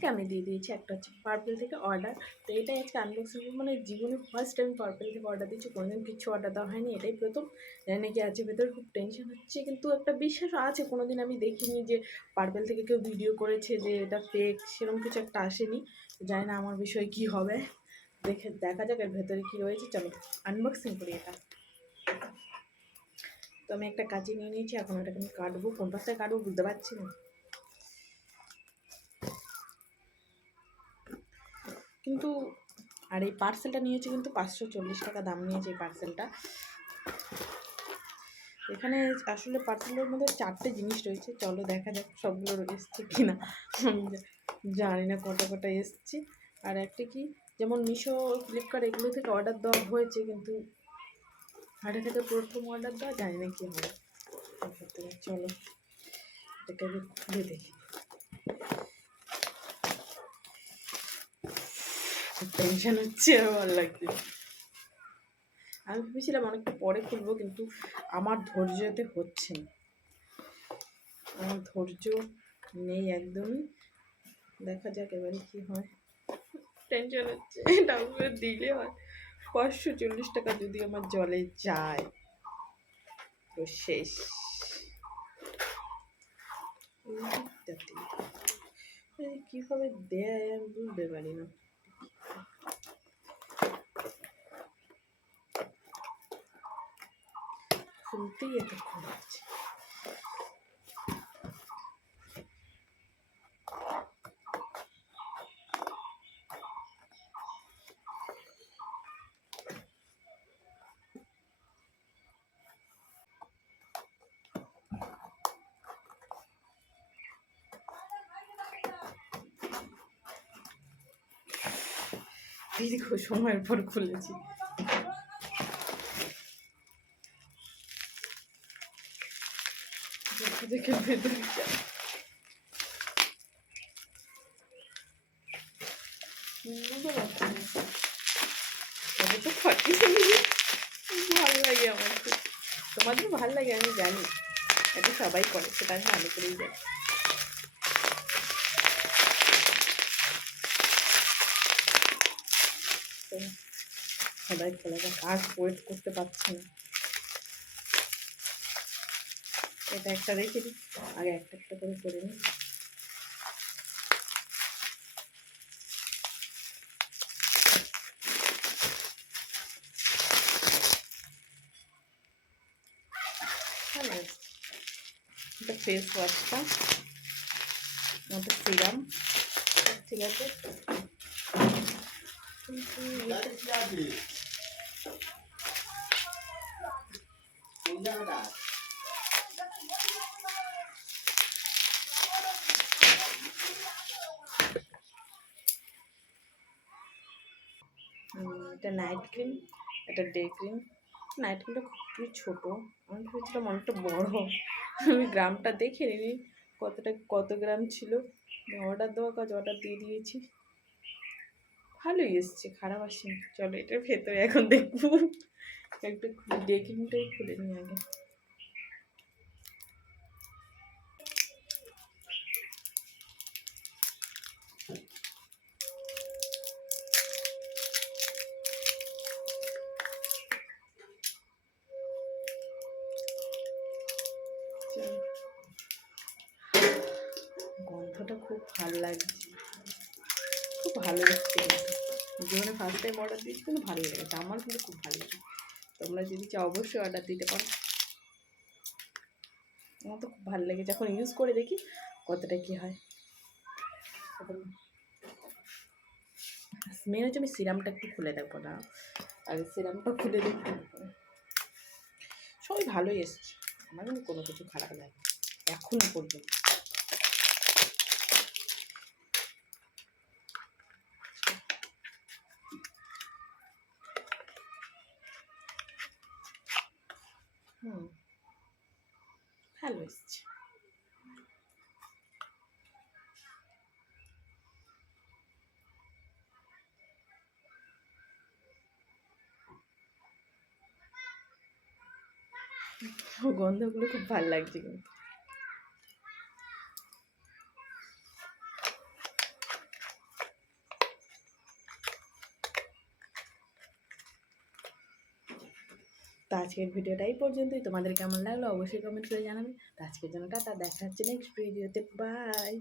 আজকে আমি দিয়ে দিয়েছি, একটা হচ্ছে পার্পেল থেকে অর্ডার তো এটাই আজকে আনবক্সিং মানে জীবনে ফার্স্ট টাইম পার্পেল থেকে অর্ডার দিচ্ছি কোনোদিন কিছু অর্ডার দেওয়া হয়নি, এটাই প্রথম। জানি কি আছে ভেতরে খুব টেনশন হচ্ছে, কিন্তু একটা বিশ্বাস আছে, কোনোদিন আমি দেখিনি যে পার্পেল থেকে কেউ ভিডিও করেছে যে এটা ফেক সেরকম কিছু একটা আসেনি। জানি না আমার বিষয়ে কি হবে। দেখে, দেখা যাক এর ভেতরে কী রয়েছে। চলো আনবক্সিং করি এটা। তো আমি একটা কাঁচি নিয়ে নিয়েছি, এখন এটাকে আমি কাটবো। কোন পাশে কাটবো বুঝতে পারছি না। কিন্তু আর এই পার্সেলটা নিয়েছে কিন্তু পাঁচশো চল্লিশ টাকা দাম নিয়েছে এই পার্সেলটা এখানে আসলে পার্সেলের মধ্যে চারটে জিনিস রয়েছে। চলো দেখা যাক সবগুলো এসছে কি না জানি না কটা কটা এসছে। আর একটা কি, যেমন মিশো, ফ্লিপকার্ট এগুলো থেকে অর্ডার দেওয়া হয়েছে কিন্তু হাটে থেকে প্রথম অর্ডার দেওয়া, জানি না কি হবে। চলো, এটাকে খুলে দেখি। টেনশন হচ্ছে আর ভালো লাগছে। আমি ভেবেছিলাম অনেকটা পরে খুলবো কিন্তু আমার ধৈর্যতে হচ্ছে না। আমার ধৈর্য নেই একদমই। দেখা যাক এবারে কি হয়। টেনশন হচ্ছে উপরে দিলে হয়। পাঁচশো চল্লিশ টাকা যদি আমার জলে যায় তো শেষ। দিকটাতে। দেয় আমি বুঝতে পারি না। খুলতেই এতক্ষণ লাগছে। দীর্ঘ সময়ের পর খুলেছি। দেখে যায় বুঝতে পারছি। তবে তো ফাটি ভালো লাগে আমার খুব তোমাদের ভালো লাগে আমি জানি এটা সবাই করে সেটা আমি ভালো করেই জানি সবাই খোলা যাক আর ওয়েট করতে পারছি না এটা একটা রেখে দিই আগে একটা একটা করে করে নিই। ভালো আছে। এটা ফেস ওয়াশটা আমাদের সিরাম ঠিক আছে। কিন্তু এটা নাইট ক্রিম একটা ডে ক্রিম নাইট ক্রিমটা খুবই ছোটো। আমি ভেবেছিলাম অনেকটা বড়। আমি গ্রামটা দেখে নিই, কতটা, কত গ্রাম ছিল। অর্ডার দেওয়া কাজ অর্ডার দিয়ে দিয়েছি। ভালোই এসছে, খারাপ আসেনি। চলো এটার ভেতরে এখন দেখব। একটু ডে ক্রিমটাই খুলে নিই আগে। গন্ধটা খুব ভালো লাগছে খুব ভালো লাগছে। জীবনে ফার্স্ট টাইম অর্ডার দিয়েছি কিন্তু ভালো লেগেছে। আমার কিন্তু খুব ভালো লাগে তোমরা যদি চাও অবশ্যই অর্ডার দিতে পারো। আমার তো খুব ভালো লেগেছে। এখন ইউজ করে দেখি কতটা কী হয়। মেন হচ্ছে আমি সিরামটা একটু খুলে দেখব না। আগে সিরামটা খুলে দেখব সবাই ভালোই এসছে। আমার কিন্তু কোনো কিছু খারাপ লাগে এখনও পর্যন্ত। হুম। ভালো এসছে। গন্ধগুলো খুব ভালো লাগছে কিন্তু। তো আজকের ভিডিওটা এই পর্যন্তই। তোমাদের কেমন লাগল অবশ্যই কমেন্ট করে জানাবে। তো আজকের জন্য টাটা, দেখা হচ্ছে নেক্সট ভিডিওতে বাই